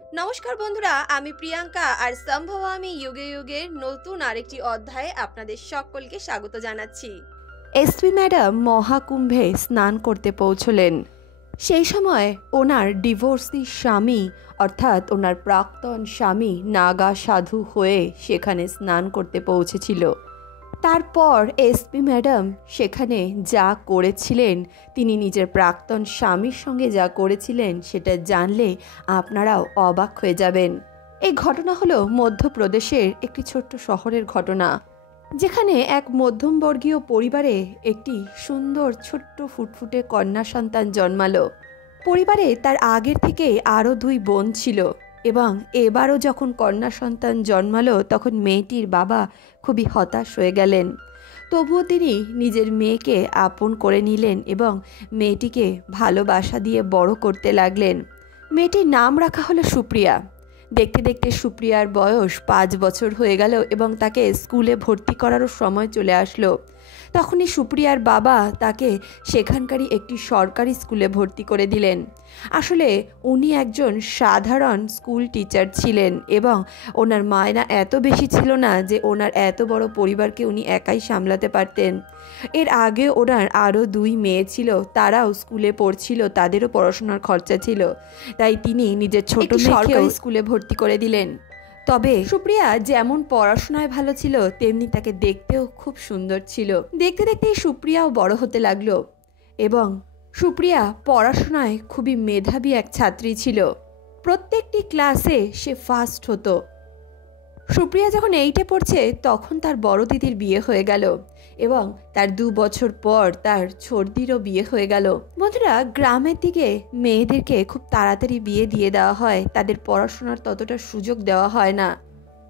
নমস্কার বন্ধুরা, আমি প্রিয়াঙ্কা আর সম্ভবামি যুগে যুগের নতুন আরেকটি অধ্যায়ে আপনাদের সকলকে স্বাগত জানাচ্ছি। এসপি ম্যাডাম মহাকুম্ভে স্নান করতে পৌঁছলেন। সেই সময় ওনার ডিভোর্সি স্বামী অর্থাৎ ওনার প্রাক্তন স্বামী নাগা সাধু হয়ে সেখানে স্নান করতে পৌঁছেছিল। তারপর এসপি ম্যাডাম সেখানে যা করেছিলেন, তিনি নিজের প্রাক্তন স্বামীর সঙ্গে যা করেছিলেন সেটা জানলে আপনারাও অবাক হয়ে যাবেন। এই ঘটনা হলো মধ্যপ্রদেশের একটি ছোট্ট শহরের ঘটনা, যেখানে এক মধ্যমবর্গীয় পরিবারে একটি সুন্দর ছোট্ট ফুটফুটে কন্যা সন্তান জন্মালো। পরিবারে তার আগের থেকে আরও 2 বোন ছিল এবং এবারও যখন কন্যা সন্তান জন্মালো তখন মেয়েটির বাবা খুবই হতাশ হয়ে গেলেন। তবুও তিনি নিজের মেয়েকে আপন করে নিলেন এবং মেয়েটিকে ভালোবাসা দিয়ে বড় করতে লাগলেন। মেয়েটির নাম রাখা হলো সুপ্রিয়া। দেখতে দেখতে সুপ্রিয়ার বয়স 5 বছর হয়ে গেল এবং তাকে স্কুলে ভর্তি করারও সময় চলে আসলো। তখনই সুপ্রিয়ার বাবা তাকে সেখানকারই একটি সরকারি স্কুলে ভর্তি করে দিলেন। আসলে উনি একজন সাধারণ স্কুল টিচার ছিলেন এবং ওনার মায়না এত বেশি ছিল না যে ওনার এত বড় পরিবারকে উনি একাই সামলাতে পারতেন। এর আগে ওনার আরও 2 মেয়ে ছিল, তারাও স্কুলে পড়ছিল, তাদেরও পড়াশোনার খরচা ছিল, তাই তিনি নিজের ছোট সরকারি স্কুলে ভর্তি করে দিলেন। তবে সুপ্রিয়া যেমন পড়াশোনায় ভালো ছিল তেমনি তাকে দেখতেও খুব সুন্দর ছিল। দেখতে দেখতে সুপ্রিয়াও বড় হতে লাগলো এবং সুপ্রিয়া পড়াশোনায় খুবই মেধাবী এক ছাত্রী ছিল। প্রত্যেকটি ক্লাসে সে ফার্স্ট হতো। সুপ্রিয়া যখন 8-এ পড়ছে তখন তার বড় দিদির বিয়ে হয়ে গেল এবং তার 2 বছর পর তার ছোটদিরও বিয়ে হয়ে গেল। বন্ধুরা, গ্রামের দিকে মেয়েদেরকে খুব তাড়াতাড়ি বিয়ে দিয়ে দেওয়া হয়, তাদের পড়াশোনার ততটা সুযোগ দেওয়া হয় না।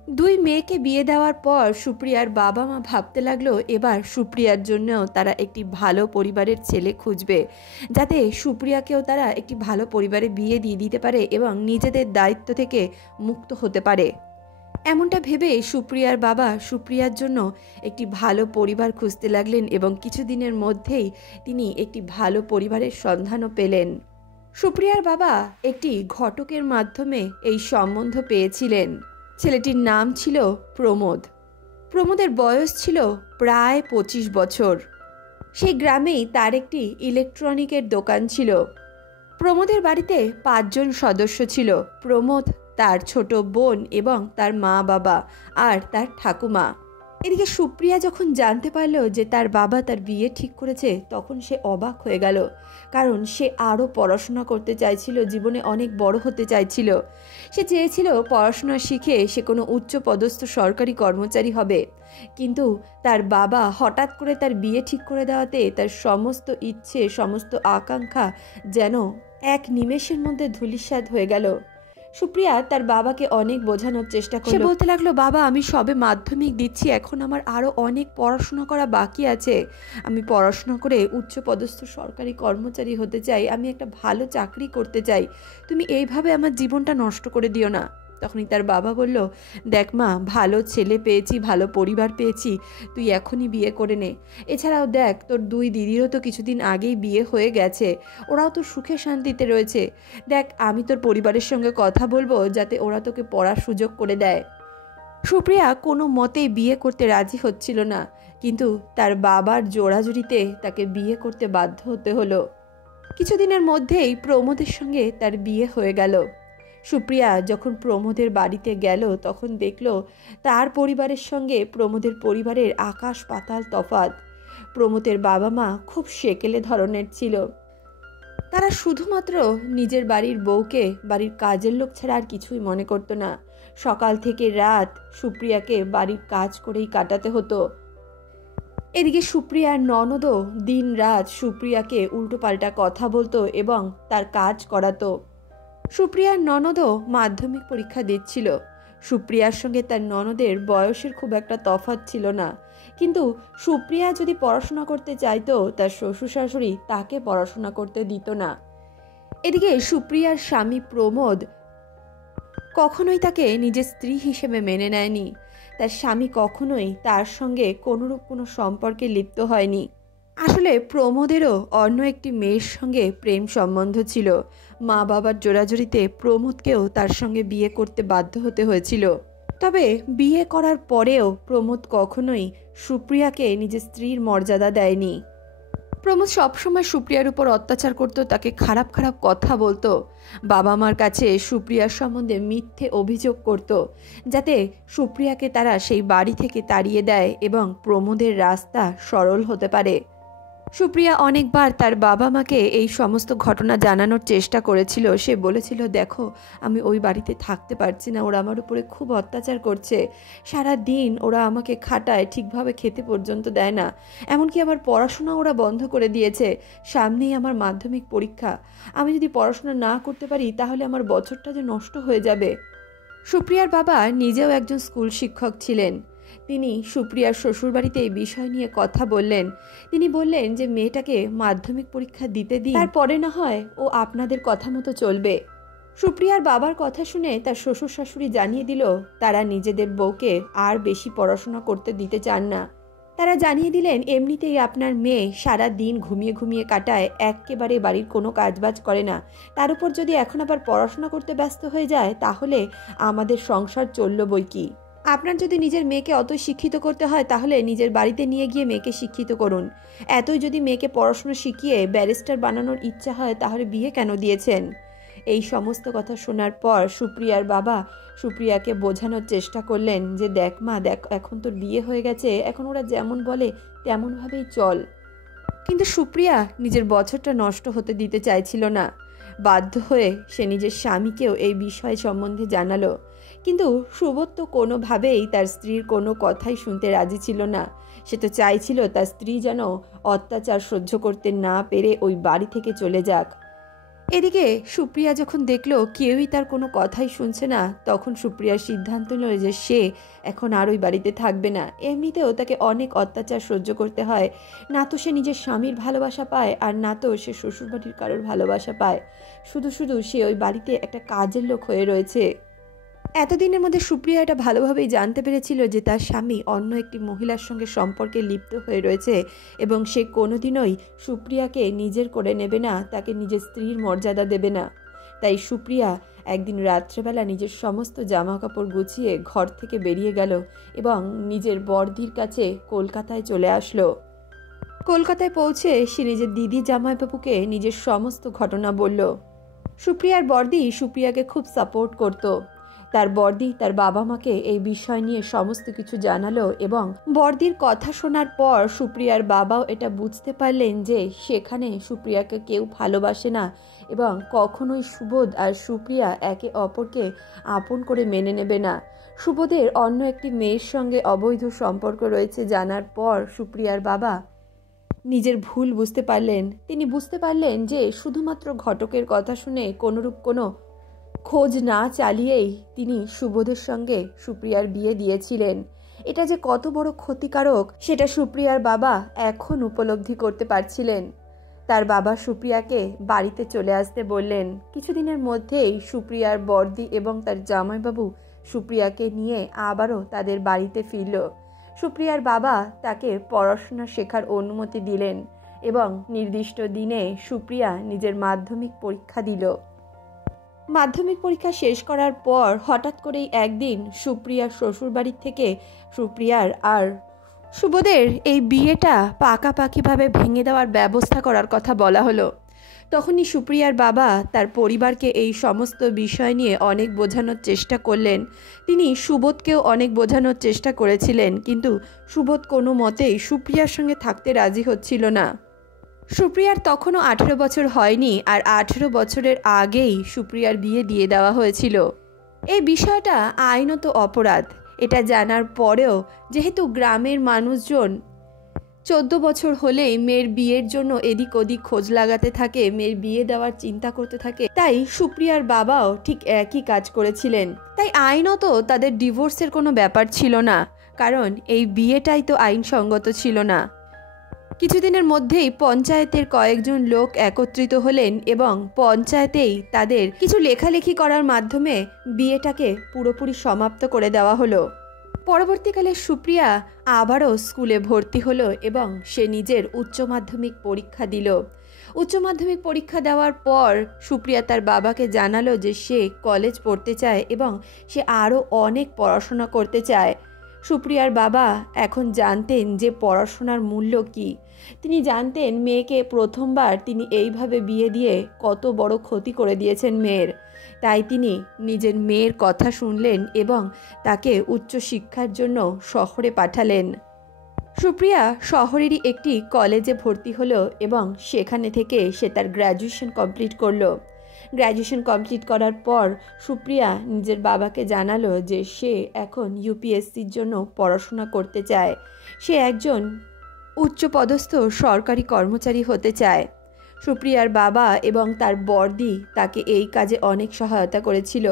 2 মেয়েকে বিয়ে দেওয়ার পর সুপ্রিয়ার বাবা মা ভাবতে লাগলো এবার সুপ্রিয়ার জন্যও তারা একটি ভালো পরিবারের ছেলে খুঁজবে, যাতে সুপ্রিয়াকেও তারা একটি ভালো পরিবারে বিয়ে দিয়ে দিতে পারে এবং নিজেদের দায়িত্ব থেকে মুক্ত হতে পারে। এমনটা ভেবে সুপ্রিয়ার বাবা সুপ্রিয়ার জন্য একটি ভালো পরিবার খুঁজতে লাগলেন এবং কিছুদিনের মধ্যেই তিনি একটি ভালো পরিবারের সন্ধানও পেলেন। সুপ্রিয়ার বাবা একটি ঘটকের মাধ্যমে এই সম্বন্ধ পেয়েছিলেন। ছেলেটির নাম ছিল প্রমোদ। প্রমোদের বয়স ছিল প্রায় 25 বছর। সেই গ্রামেই তার একটি ইলেকট্রনিকের দোকান ছিল। প্রমোদের বাড়িতে 5 জন সদস্য ছিল: প্রমোদ, তার ছোট বোন এবং তার মা বাবা আর তার ঠাকুমা। এদিকে সুপ্রিয়া যখন জানতে পারল যে তার বাবা তার বিয়ে ঠিক করেছে তখন সে অবাক হয়ে গেল, কারণ সে আরও পড়াশোনা করতে চাইছিল, জীবনে অনেক বড় হতে চাইছিল। সে চেয়েছিল পড়াশোনা শিখে সে কোনো উচ্চপদস্থ সরকারি কর্মচারী হবে, কিন্তু তার বাবা হঠাৎ করে তার বিয়ে ঠিক করে দেওয়াতে তার সমস্ত ইচ্ছে, সমস্ত আকাঙ্ক্ষা যেন এক নিমেষের মধ্যে ধূলিসাৎ হয়ে গেল। সুপ্রিয়া তার বাবাকে অনেক বোঝানোর চেষ্টা করল। সে বলতে লাগলো, বাবা, আমি সবে মাধ্যমিক দিচ্ছি, এখন আমার আরও অনেক পড়াশোনা করা বাকি আছে। আমি পড়াশোনা করে উচ্চপদস্থ সরকারি কর্মচারী হতে চাই, আমি একটা ভালো চাকরি করতে চাই, তুমি এইভাবে আমার জীবনটা নষ্ট করে দিও না। তখনই তার বাবা বলল, দেখ মা, ভালো ছেলে পেয়েছি, ভালো পরিবার পেয়েছি, তুই এখনই বিয়ে করে নে। এছাড়াও দেখ, তোর 2 দিদিরও তো কিছুদিন আগেই বিয়ে হয়ে গেছে, ওরাও তো সুখে শান্তিতে রয়েছে। দেখ, আমি তোর পরিবারের সঙ্গে কথা বলবো যাতে ওরা তোকে পড়ার সুযোগ করে দেয়। সুপ্রিয়া কোনো মতেই বিয়ে করতে রাজি হচ্ছিল না, কিন্তু তার বাবার জোড়াজুড়িতে তাকে বিয়ে করতে বাধ্য হতে হলো। কিছুদিনের মধ্যেই প্রমোদের সঙ্গে তার বিয়ে হয়ে গেল। সুপ্রিয়া যখন প্রমোদের বাড়িতে গেল তখন দেখল তার পরিবারের সঙ্গে প্রমোদের পরিবারের আকাশ পাতাল তফাৎ। প্রমোদের বাবা মা খুব সেকেলে ধরনের ছিল। তারা শুধুমাত্র নিজের বাড়ির বউকে বাড়ির কাজের লোক ছাড়া আর কিছুই মনে করতো না। সকাল থেকে রাত সুপ্রিয়াকে বাড়ির কাজ করেই কাটাতে হতো। এদিকে সুপ্রিয়ার ননদও দিন রাত সুপ্রিয়াকে উল্টোপাল্টা কথা বলতো এবং তার কাজ করাতো। সুপ্রিয়ার ননদও মাধ্যমিক পরীক্ষা দিচ্ছিল। সুপ্রিয়ার সঙ্গে তার ননদের বয়সের খুব একটা তফাৎ ছিল না, কিন্তু সুপ্রিয়া যদি পড়াশোনা করতে চাইতো তার শ্বশুর শাশুড়ি তাকে পড়াশোনা করতে দিত না। এদিকে সুপ্রিয়ার স্বামী প্রমোদ কখনোই তাকে নিজের স্ত্রী হিসেবে মেনে নেয়নি। তার স্বামী কখনোই তার সঙ্গে কোনোরূপ কোনো সম্পর্কে লিপ্ত হয়নি। আসলে প্রমোদেরও অন্য একটি মেয়ের সঙ্গে প্রেম সম্বন্ধ ছিল। মা বাবার জোরাজুরিতে প্রমোদকেও তার সঙ্গে বিয়ে করতে বাধ্য হতে হয়েছিল। তবে বিয়ে করার পরেও প্রমোদ কখনোই সুপ্রিয়াকে নিজের স্ত্রীর মর্যাদা দেয়নি। প্রমোদ সবসময় সুপ্রিয়ার উপর অত্যাচার করত, তাকে খারাপ খারাপ কথা বলতো, বাবা মার কাছে সুপ্রিয়ার সম্বন্ধে মিথ্যে অভিযোগ করত, যাতে সুপ্রিয়াকে তারা সেই বাড়ি থেকে তাড়িয়ে দেয় এবং প্রমোদের রাস্তা সরল হতে পারে। সুপ্রিয়া অনেকবার তার বাবা মাকে এই সমস্ত ঘটনা জানানোর চেষ্টা করেছিল। সে বলেছিল, দেখো আমি ওই বাড়িতে থাকতে পারছি না, ওরা আমার উপরে খুব অত্যাচার করছে, সারা দিন ওরা আমাকে খাটায়, ঠিকভাবে খেতে পর্যন্ত দেয় না, এমনকি আমার পড়াশোনা ওরা বন্ধ করে দিয়েছে, সামনেই আমার মাধ্যমিক পরীক্ষা, আমি যদি পড়াশোনা না করতে পারি তাহলে আমার বছরটা যে নষ্ট হয়ে যাবে। সুপ্রিয়ার বাবা নিজেও একজন স্কুল শিক্ষক ছিলেন। তিনি সুপ্রিয়ার শ্বশুরবাড়িতে এই বিষয় নিয়ে কথা বললেন। তিনি বললেন যে মেয়েটাকে মাধ্যমিক পরীক্ষা দিতে দিন, তারপরে না হয় ও আপনাদের কথা মতো চলবে। সুপ্রিয়ার বাবার কথা শুনে তার শ্বশুর শাশুড়ি জানিয়ে দিল তারা নিজেদের বউকে আর বেশি পড়াশোনা করতে দিতে চান না। তারা জানিয়ে দিলেন, এমনিতেই আপনার মেয়ে সারা দিন ঘুমিয়ে ঘুমিয়ে কাটায়, একেবারে বাড়ির কোনো কাজবাজ করে না, তার উপর যদি এখন আবার পড়াশোনা করতে ব্যস্ত হয়ে যায় তাহলে আমাদের সংসার চলল বই কি। আপনার যদি নিজের মেয়েকে অতই শিক্ষিত করতে হয় তাহলে নিজের বাড়িতে নিয়ে গিয়ে মেয়েকে শিক্ষিত করুন। এতই যদি মেয়েকে পড়াশোনা শিখিয়ে ব্যারিস্টার বানানোর ইচ্ছা হয় তাহলে বিয়ে কেন দিয়েছেন? এই সমস্ত কথা শোনার পর সুপ্রিয়ার বাবা সুপ্রিয়াকে বোঝানোর চেষ্টা করলেন যে দেখ মা, দেখ এখন তোর বিয়ে হয়ে গেছে, এখন ওরা যেমন বলে তেমনভাবেই চল। কিন্তু সুপ্রিয়া নিজের বছরটা নষ্ট হতে দিতে চাইছিল না। বাধ্য হয়ে সে নিজের স্বামীকেও এই বিষয় সম্বন্ধে জানালো। কিন্তু সুবোধ তো কোনোভাবেই তার স্ত্রীর কোনো কথাই শুনতে রাজি ছিল না। সে তো চাইছিল তার স্ত্রী যেন অত্যাচার সহ্য করতে না পেরে ওই বাড়ি থেকে চলে যাক। এদিকে সুপ্রিয়া যখন দেখলো কেউই তার কোনো কথাই শুনছে না, তখন সুপ্রিয়ার সিদ্ধান্ত নিল যে সে এখন আর ওই বাড়িতে থাকবে না। এমনিতেও তাকে অনেক অত্যাচার সহ্য করতে হয়, না তো সে নিজের স্বামীর ভালোবাসা পায় আর না তো সে শ্বশুরবাড়ির কারোর ভালোবাসা পায়, শুধু শুধু সে ওই বাড়িতে একটা কাজের লোক হয়ে রয়েছে। এতদিনের মধ্যে সুপ্রিয়া এটা ভালোভাবেই জানতে পেরেছিল যে তার স্বামী অন্য একটি মহিলার সঙ্গে সম্পর্কে লিপ্ত হয়ে রয়েছে এবং সে কোনোদিনই সুপ্রিয়াকে নিজের করে নেবে না, তাকে নিজের স্ত্রীর মর্যাদা দেবে না। তাই সুপ্রিয়া একদিন রাত্রেবেলা নিজের সমস্ত জামা কাপড় গুছিয়ে ঘর থেকে বেরিয়ে গেল এবং নিজের বড়দির কাছে কলকাতায় চলে আসলো। কলকাতায় পৌঁছে সে নিজের দিদি জামাইবাবুকে নিজের সমস্ত ঘটনা বলল। সুপ্রিয়ার বড়দি সুপ্রিয়াকে খুব সাপোর্ট করত। তার বড়দি তার বাবা মাকে এই বিষয় নিয়ে সমস্ত কিছু জানালো এবং বড়দির কথা শোনার পর সুপ্রিয়ার বাবাও এটা বুঝতে পারলেন যে সেখানে সুপ্রিয়াকে কেউ ভালোবাসে না এবং কখনোই সুবোধ আর সুপ্রিয়া একে অপরকে আপন করে মেনে নেবে না। সুবোধের অন্য একটি মেয়ের সঙ্গে অবৈধ সম্পর্ক রয়েছে জানার পর সুপ্রিয়ার বাবা নিজের ভুল বুঝতে পারলেন। তিনি বুঝতে পারলেন যে শুধুমাত্র ঘটকের কথা শুনে কোনোরূপ কোনো খোঁজ না চালিয়েই তিনি সুবোধের সঙ্গে সুপ্রিয়ার বিয়ে দিয়েছিলেন। এটা যে কত বড় ক্ষতিকারক সেটা সুপ্রিয়ার বাবা এখন উপলব্ধি করতে পারছিলেন। তার বাবা সুপ্রিয়াকে বাড়িতে চলে আসতে বললেন। কিছুদিনের মধ্যেই সুপ্রিয়ার বড়দি এবং তার জামাইবাবু সুপ্রিয়াকে নিয়ে আবারও তাদের বাড়িতে ফিরল। সুপ্রিয়ার বাবা তাকে পড়াশোনা শেখার অনুমতি দিলেন এবং নির্দিষ্ট দিনে সুপ্রিয়া নিজের মাধ্যমিক পরীক্ষা দিল। মাধ্যমিক পরীক্ষা শেষ করার পর হঠাৎ করেই একদিন সুপ্রিয়ার শ্বশুরবাড়ির থেকে সুপ্রিয়ার আর সুবোধের এই বিয়েটা পাকাপাকিভাবে ভেঙে দেওয়ার ব্যবস্থা করার কথা বলা হলো। তখনই সুপ্রিয়ার বাবা তার পরিবারকে এই সমস্ত বিষয় নিয়ে অনেক বোঝানোর চেষ্টা করলেন। তিনি সুবোধকেও অনেক বোঝানোর চেষ্টা করেছিলেন, কিন্তু সুবোধ কোনো মতেই সুপ্রিয়ার সঙ্গে থাকতে রাজি হচ্ছিল না। সুপ্রিয়ার তখনও 18 বছর হয়নি আর 18 বছরের আগেই সুপ্রিয়ার বিয়ে দিয়ে দেওয়া হয়েছিল। এই বিষয়টা আইনত অপরাধ। এটা জানার পরেও যেহেতু গ্রামের মানুষজন 14 বছর হলেই মেয়ের বিয়ের জন্য এদিক ওদিক খোঁজ লাগাতে থাকে, মেয়ের বিয়ে দেওয়ার চিন্তা করতে থাকে, তাই সুপ্রিয়ার বাবাও ঠিক একই কাজ করেছিলেন। তাই আইনত তাদের ডিভোর্সের কোনো ব্যাপার ছিল না, কারণ এই বিয়েটাই তো আইনসঙ্গত ছিল না। কিছুদিনের মধ্যেই পঞ্চায়েতের কয়েকজন লোক একত্রিত হলেন এবং পঞ্চায়েতেই তাদের কিছু লেখালেখি করার মাধ্যমে বিয়েটাকে পুরোপুরি সমাপ্ত করে দেওয়া হলো। পরবর্তীকালে সুপ্রিয়া আবারও স্কুলে ভর্তি হলো এবং সে নিজের উচ্চ মাধ্যমিক পরীক্ষা দিল। উচ্চ মাধ্যমিক পরীক্ষা দেওয়ার পর সুপ্রিয়া তার বাবাকে জানালো যে সে কলেজ পড়তে চায় এবং সে আরও অনেক পড়াশোনা করতে চায়। সুপ্রিয়ার বাবা এখন জানতেন যে পড়াশোনার মূল্য কী। তিনি জানতেন মেয়েকে প্রথমবার তিনি এইভাবে বিয়ে দিয়ে কত বড় ক্ষতি করে দিয়েছেন মেয়ের। তাই তিনি নিজের মেয়ের কথা শুনলেন এবং তাকে উচ্চশিক্ষার জন্য শহরে পাঠালেন। সুপ্রিয়া শহরেরই একটি কলেজে ভর্তি হলো এবং সেখানে থেকে সে তার গ্র্যাজুয়েশন কমপ্লিট করলো। গ্র্যাজুয়েশন কমপ্লিট করার পর সুপ্রিয়া নিজের বাবাকে জানালো যে সে এখন ইউপিএসসির জন্য পড়াশোনা করতে চায়। সে একজন উচ্চপদস্থ সরকারি কর্মচারী হতে চায়। সুপ্রিয়ার বাবা এবং তার বড়দি তাকে এই কাজে অনেক সহায়তা করেছিল।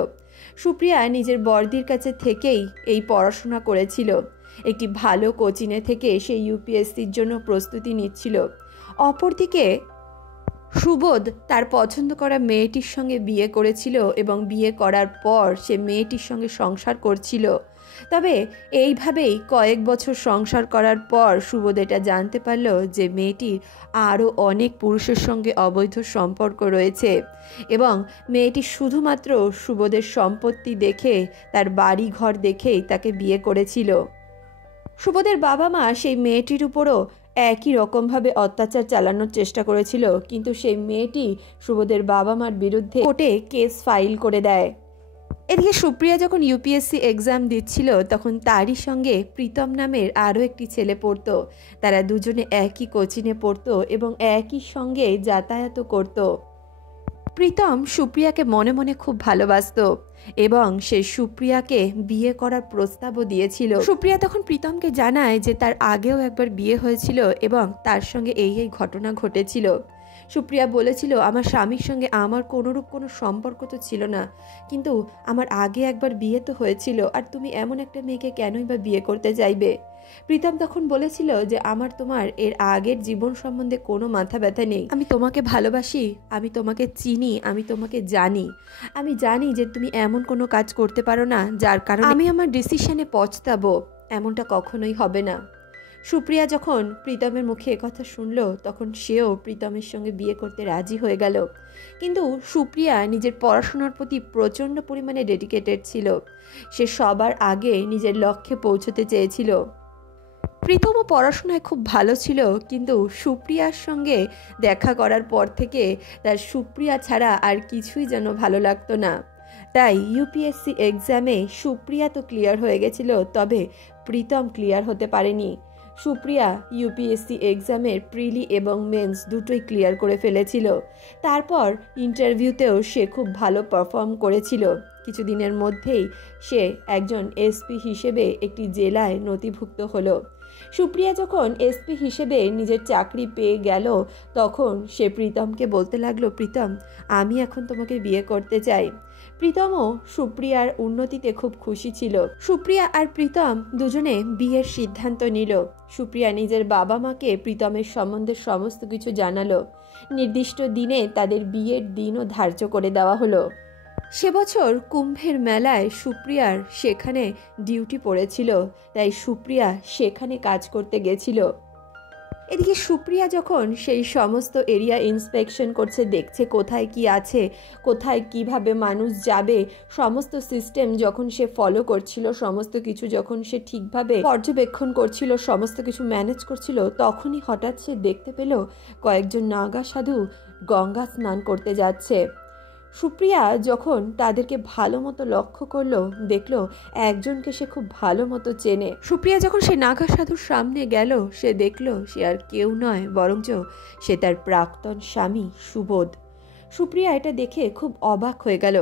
সুপ্রিয়া নিজের বড়দির কাছে থেকেই এই পড়াশোনা করেছিল। একটি ভালো কোচিংয়ে থেকে সে ইউপিএসসির জন্য প্রস্তুতি নিচ্ছিল। অপরদিকে সুবোধ তার পছন্দ করা মেয়েটির সঙ্গে বিয়ে করেছিল এবং বিয়ে করার পর সে মেয়েটির সঙ্গে সংসার করছিল। তবে এইভাবেই কয়েক বছর সংসার করার পর সুবোধ এটা জানতে পারল যে মেয়েটির আরও অনেক পুরুষের সঙ্গে অবৈধ সম্পর্ক রয়েছে এবং মেয়েটি শুধুমাত্র সুবোধের সম্পত্তি দেখে, তার বাড়ি ঘর দেখেই তাকে বিয়ে করেছিল। সুবোধের বাবা মা সেই মেয়েটির উপরও একই রকমভাবে অত্যাচার চালানোর চেষ্টা করেছিল, কিন্তু সেই মেয়েটি সুবোধের বাবা মার বিরুদ্ধে কোর্টে কেস ফাইল করে দেয়। এদিকে সুপ্রিয়া যখন ইউপিএসসি এক্সাম দিচ্ছিল তখন তারই সঙ্গে প্রীতম নামের আরও একটি ছেলে পড়তো। তারা দুজনে একই কোচিংয়ে পড়তো এবং একই সঙ্গে যাতায়াত করত। প্রীতম সুপ্রিয়াকে মনে মনে খুব ভালোবাসতো এবং সে সুপ্রিয়াকে বিয়ে করার প্রস্তাবও দিয়েছিল। সুপ্রিয়া তখন প্রীতমকে জানায় যে তার আগেও একবার বিয়ে হয়েছিল এবং তার সঙ্গে এই ঘটনা ঘটেছিল। সুপ্রিয়া বলেছিল, আমার স্বামীর সঙ্গে আমার কোনোরূপ কোনো সম্পর্ক তো ছিল না, কিন্তু আমার আগে একবার বিয়ে তো হয়েছিল, আর তুমি এমন একটা মেয়েকে কেনই বা বিয়ে করতে চাইবে? প্রীতম তখন বলেছিল যে আমার তোমার এর আগের জীবন সম্বন্ধে কোনো মাথা ব্যথা নেই। আমি তোমাকে ভালোবাসি, আমি তোমাকে চিনি, আমি তোমাকে জানি। আমি জানি যে তুমি এমন কোনো কাজ করতে পারো না যার কারণে আমি আমার ডিসিশনে পছতাবো। এমনটা কখনোই হবে না। সুপ্রিয়া যখন প্রীতমের মুখে একথা শুনল তখন সেও প্রীতমের সঙ্গে বিয়ে করতে রাজি হয়ে গেল। কিন্তু সুপ্রিয়া নিজের পড়াশোনার প্রতি প্রচণ্ড পরিমাণে ডেডিকেটেড ছিল। সে সবার আগে নিজের লক্ষ্যে পৌঁছতে চেয়েছিল। প্রীতমও পড়াশোনায় খুব ভালো ছিল, কিন্তু সুপ্রিয়ার সঙ্গে দেখা করার পর থেকে তার সুপ্রিয়া ছাড়া আর কিছুই যেন ভালো লাগতো না। তাই ইউপিএসসি এক্সামে সুপ্রিয়া তো ক্লিয়ার হয়ে গেছিল, তবে প্রীতম ক্লিয়ার হতে পারেনি। সুপ্রিয়া ইউপিএসসি এক্সামের প্রিলি এবং মেন্স দুটোই ক্লিয়ার করে ফেলেছিল। তারপর ইন্টারভিউতেও সে খুব ভালো পারফর্ম করেছিল। কিছুদিনের মধ্যেই সে একজন এসপি হিসেবে একটি জেলায় নথিভুক্ত হলো। সুপ্রিয়া যখন এসপি হিসেবে নিজের চাকরি পেয়ে গেল তখন সে প্রীতমকে বলতে লাগলো, প্রীতম, আমি এখন তোমাকে বিয়ে করতে চাই। প্রীতমও সুপ্রিয়ার উন্নতিতে খুব খুশি ছিল। সুপ্রিয়া আর প্রীতম দুজনে বিয়ের সিদ্ধান্ত নিল। সুপ্রিয়া নিজের বাবা মাকে প্রীতমের সম্বন্ধে সমস্ত কিছু জানালো। নির্দিষ্ট দিনে তাদের বিয়ের দিনও ধার্য করে দেওয়া হলো। সে বছর কুম্ভের মেলায় সুপ্রিয়ার সেখানে ডিউটি পড়েছিল, তাই সুপ্রিয়া সেখানে কাজ করতে গেছিল। এদিকে সুপ্রিয়া যখন সেই সমস্ত এরিয়া ইন্সপেকশন করছে, দেখছে কোথায় কি আছে, কোথায় কিভাবে মানুষ যাবে, সমস্ত সিস্টেম যখন সে ফলো করছিল, সমস্ত কিছু যখন সে ঠিকভাবে পর্যবেক্ষণ করছিল, সমস্ত কিছু ম্যানেজ করছিল, তখনই হঠাৎ সে দেখতে পেল কয়েকজন নাগা সাধু গঙ্গা স্নান করতে যাচ্ছে। সুপ্রিয়া যখন তাদেরকে ভালো মতো লক্ষ্য করলো, দেখলো একজনকে সে খুব ভালো মতো চেনে। সুপ্রিয়া যখন সে নাগা সাধুর সামনে গেল, সে দেখলো সে আর কেউ নয়, বরঞ্চ সে তার প্রাক্তন স্বামী সুবোধ। সুপ্রিয়া এটা দেখে খুব অবাক হয়ে গেল।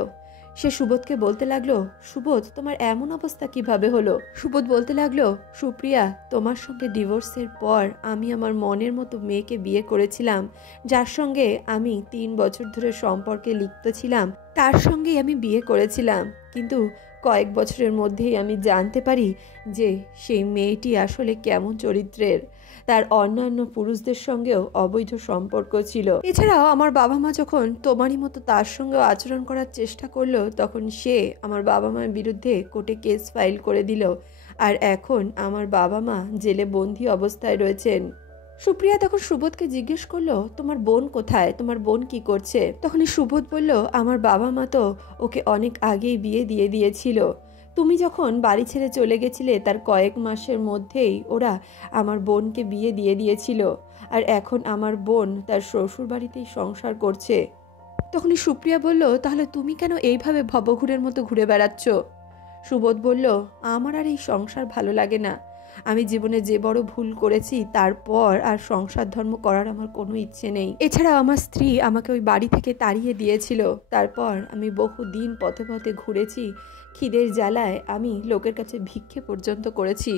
সে সুবোধকে বলতে লাগলো, সুবোধ, তোমার এমন অবস্থা কিভাবে হলো? সুবোধ বলতে লাগলো, সুপ্রিয়া, তোমার সঙ্গে ডিভোর্সের পর আমি আমার মনের মতো মেয়েকে বিয়ে করেছিলাম, যার সঙ্গে আমি 3 বছর ধরে সম্পর্কে লিপ্ত ছিলাম, তার সঙ্গেই আমি বিয়ে করেছিলাম। কিন্তু কয়েক বছরের মধ্যেই আমি জানতে পারি যে সেই মেয়েটি আসলে কেমন চরিত্রের। তার অন্যান্য পুরুষদের সঙ্গেও অবৈধ সম্পর্ক ছিল। এছাড়াও আমার বাবা মা যখন তোমারই মতো তার সঙ্গেও আচরণ করার চেষ্টা করলো, তখন সে আমার বাবা মার বিরুদ্ধে কোর্টে কেস ফাইল করে দিল, আর এখন আমার বাবা মা জেলে বন্দী অবস্থায় রয়েছেন। সুপ্রিয়া তখন সুবোধকে জিজ্ঞেস করলো, তোমার বোন কোথায়, তোমার বোন কি করছে? তখনই সুবোধ বলল, আমার বাবা মা তো ওকে অনেক আগেই বিয়ে দিয়ে দিয়েছিল। তুমি যখন বাড়ি ছেড়ে চলে গেছিলে তার কয়েক মাসের মধ্যেই ওরা আমার বোনকে বিয়ে দিয়ে দিয়েছিল, আর এখন আমার বোন তার শ্বশুর বাড়িতেই সংসার করছে। তখনই সুপ্রিয়া বলল, তাহলে তুমি কেন এইভাবে ভবঘুরের মতো ঘুরে বেড়াচ্ছ? সুবোধ বলল, আমার আর এই সংসার ভালো লাগে না। আমি জীবনে যে বড় ভুল করেছি তারপর আর সংসার ধর্ম করার আমার কোনো ইচ্ছে নেই। এছাড়া আমার স্ত্রী আমাকে ওই বাড়ি থেকে তাড়িয়ে দিয়েছিল। তারপর আমি বহুদিন পথে পথে ঘুরেছি, খিদের জ্বালায় আমি লোকের কাছে ভিক্ষে পর্যন্ত করেছি।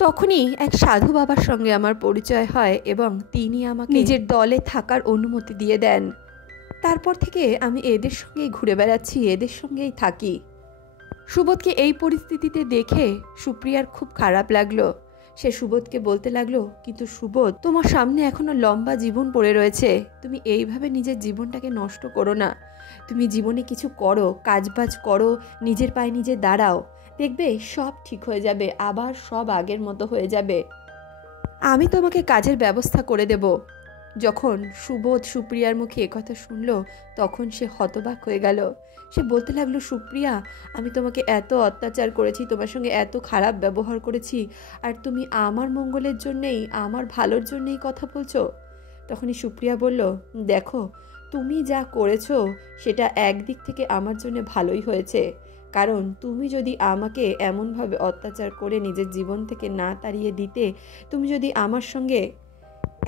তখনই এক সাধু বাবার সঙ্গে আমার পরিচয় হয় এবং তিনি আমাকে নিজের দলে থাকার অনুমতি দিয়ে দেন। তারপর থেকে আমি এদের সঙ্গেই ঘুরে বেড়াচ্ছি, এদের সঙ্গেই থাকি। সুবোধকে এই পরিস্থিতিতে দেখে সুপ্রিয়ার খুব খারাপ লাগলো। সে সুবোধকে বলতে লাগলো, কিন্তু সুবোধ, তোমার সামনে এখনো লম্বা জীবন পড়ে রয়েছে, তুমি এইভাবে নিজের জীবনটাকে নষ্ট করো না। তুমি জীবনে কিছু করো, কাজবাজ করো, নিজের পায়ে নিজে দাঁড়াও, দেখবে সব ঠিক হয়ে যাবে, আবার সব আগের মতো হয়ে যাবে। আমি তোমাকে কাজের ব্যবস্থা করে দেব। যখন সুবোধ সুপ্রিয়ার মুখে একথা শুনল তখন সে হতবাক হয়ে গেল। সে বলতে লাগলো, সুপ্রিয়া, আমি তোমাকে এত অত্যাচার করেছি, তোমার সঙ্গে এত খারাপ ব্যবহার করেছি, আর তুমি আমার মঙ্গলের জন্যেই, আমার ভালোর জন্যেই কথা বলছো? তখনই সুপ্রিয়া বলল, দেখো, তুমি যা করেছো সেটা একদিক থেকে আমার জন্য ভালোই হয়েছে, কারণ তুমি যদি আমাকে এমনভাবে অত্যাচার করে নিজের জীবন থেকে না তাড়িয়ে দিতে, তুমি যদি আমার সঙ্গে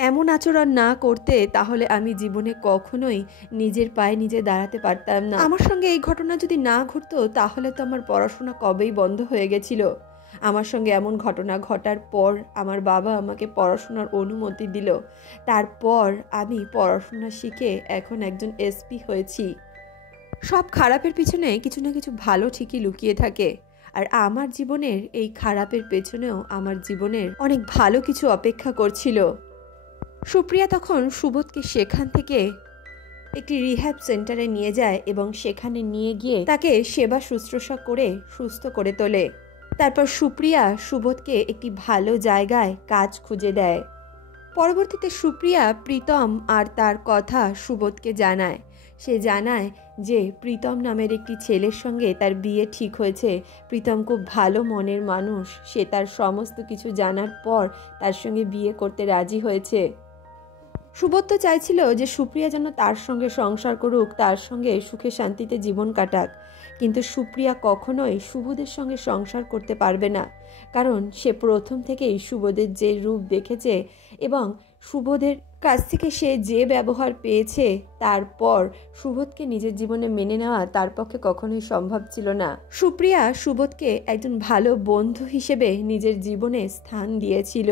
এমন আচরণ না করতে, তাহলে আমি জীবনে কখনোই নিজের পায়ে নিজে দাঁড়াতে পারতাম না। আমার সঙ্গে এই ঘটনা যদি না ঘটতো তাহলে তো আমার পড়াশোনা কবেই বন্ধ হয়ে গেছিল। আমার সঙ্গে এমন ঘটনা ঘটার পর আমার বাবা আমাকে পড়াশোনার অনুমতি দিল। তারপর আমি পড়াশোনা শিখে এখন একজন এসপি হয়েছি। সব খারাপের পিছনে কিছু না কিছু ভালো ঠিকই লুকিয়ে থাকে, আর আমার জীবনের এই খারাপের পেছনেও আমার জীবনের অনেক ভালো কিছু অপেক্ষা করছিল। সুপ্রিয়া তখন সুবোধকে সেখান থেকে একটি রিহ্যাব সেন্টারে নিয়ে যায় এবং সেখানে নিয়ে গিয়ে তাকে সেবা শুশ্রূষা করে সুস্থ করে তোলে। তারপর সুপ্রিয়া সুবোধকে একটি ভালো জায়গায় কাজ খুঁজে দেয়। পরবর্তীতে সুপ্রিয়া প্রীতম আর তার কথা সুবোধকে জানায়। সে জানায় যে প্রীতম নামের একটি ছেলের সঙ্গে তার বিয়ে ঠিক হয়েছে। প্রীতম খুব ভালো মনের মানুষ, সে তার সমস্ত কিছু জানার পর তার সঙ্গে বিয়ে করতে রাজি হয়েছে। সুবোধ তো চাইছিল যে সুপ্রিয়া যেন তার সঙ্গে সংসার করুক, তার সঙ্গে সুখে শান্তিতে জীবন কাটাক, কিন্তু সুপ্রিয়া কখনোই সুবোধের সঙ্গে সংসার করতে পারবে না, কারণ সে প্রথম থেকেই সুবোধের যে রূপ দেখেছে এবং সুবোধের কাছ থেকে সে যে ব্যবহার পেয়েছে, তারপর সুবোধকে নিজের জীবনে মেনে নেওয়া তার পক্ষে কখনোই সম্ভব ছিল না। সুপ্রিয়া সুবোধকে একজন ভালো বন্ধু হিসেবে নিজের জীবনে স্থান দিয়েছিল।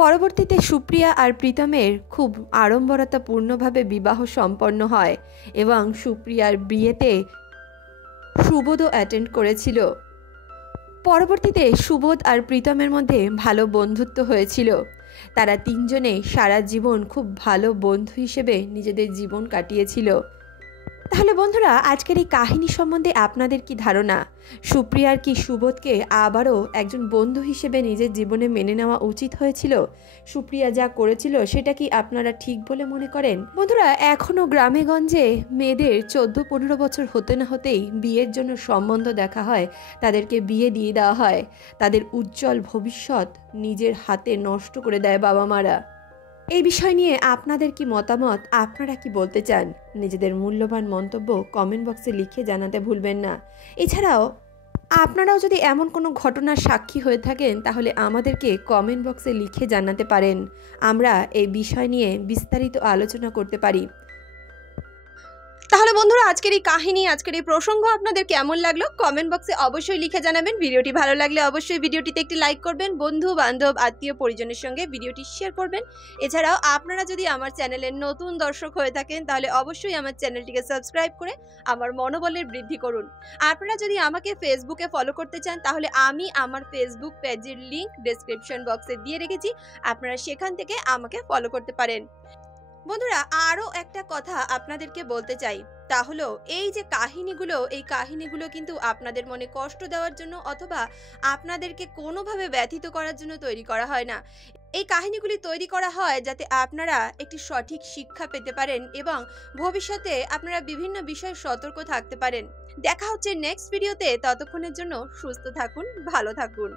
পরবর্তীতে সুপ্রিয়া আর প্রীতমের খুব আড়ম্বরতাপূর্ণভাবে বিবাহ সম্পন্ন হয় এবং সুপ্রিয়ার বিয়েতে সুবোধও অ্যাটেন্ড করেছিল। পরবর্তীতে সুবোধ আর প্রীতমের মধ্যে ভালো বন্ধুত্ব হয়েছিল। তারা তিনজনে সারা জীবন খুব ভালো বন্ধু হিসেবে নিজেদের জীবন কাটিয়েছিল। তাহলে বন্ধুরা, আজকের এই কাহিনী সম্বন্ধে আপনাদের কি ধারণা? সুপ্রিয়ার কি সুবোধকে আবারও একজন বন্ধু হিসেবে নিজের জীবনে মেনে নেওয়া উচিত হয়েছিল? সুপ্রিয়া যা করেছিল সেটা কি আপনারা ঠিক বলে মনে করেন? বন্ধুরা, এখনও গ্রামে গঞ্জে মেয়েদের 14-15 বছর হতে না হতেই বিয়ের জন্য সম্বন্ধ দেখা হয়, তাদেরকে বিয়ে দিয়ে দেওয়া হয়। তাদের উজ্জ্বল ভবিষ্যৎ নিজের হাতে নষ্ট করে দেয় বাবা মারা। এই বিষয় নিয়ে আপনাদের কি মতামত? আপনারা কি বলতে চান? নিজেদের মূল্যবান মন্তব্য কমেন্ট বক্সে লিখে জানাতে ভুলবেন না। এছাড়াও আপনারাও যদি এমন কোনো ঘটনার সাক্ষী হয়ে থাকেন তাহলে আমাদেরকে কমেন্ট বক্সে লিখে জানাতে পারেন। আমরা এই বিষয় নিয়ে বিস্তারিত আলোচনা করতে পারি। তাহলে বন্ধুরা, আজকের এই কাহিনী, আজকের এই প্রসঙ্গ আপনাদের কেমন লাগলো কমেন্ট বক্সে অবশ্যই লিখে জানাবেন। ভিডিওটি ভালো লাগলে অবশ্যই ভিডিওটিতে একটি লাইক করবেন, বন্ধু বান্ধব আত্মীয় পরিজনের সঙ্গে ভিডিওটি শেয়ার করবেন। এছাড়াও আপনারা যদি আমার চ্যানেলের নতুন দর্শক হয়ে থাকেন তাহলে অবশ্যই আমার চ্যানেলটিকে সাবস্ক্রাইব করে আমার মনোবলের বৃদ্ধি করুন। আপনারা যদি আমাকে ফেসবুকে ফলো করতে চান তাহলে আমি আমার ফেসবুক পেজের লিংক ডেসক্রিপশন বক্সে দিয়ে রেখেছি, আপনারা সেখান থেকে আমাকে ফলো করতে পারেন। বন্ধুরা, আরও একটা কথা আপনাদেরকে বলতে চাই, তা হলো এই যে কাহিনীগুলো, এই কাহিনীগুলো কিন্তু আপনাদের মনে কষ্ট দেওয়ার জন্য অথবা আপনাদেরকে কোনোভাবে ব্যথিত করার জন্য তৈরি করা হয় না। এই কাহিনীগুলি তৈরি করা হয় যাতে আপনারা একটি সঠিক শিক্ষা পেতে পারেন এবং ভবিষ্যতে আপনারা বিভিন্ন বিষয়ে সতর্ক থাকতে পারেন। দেখা হচ্ছে নেক্সট ভিডিওতে, ততক্ষণের জন্য সুস্থ থাকুন, ভালো থাকুন।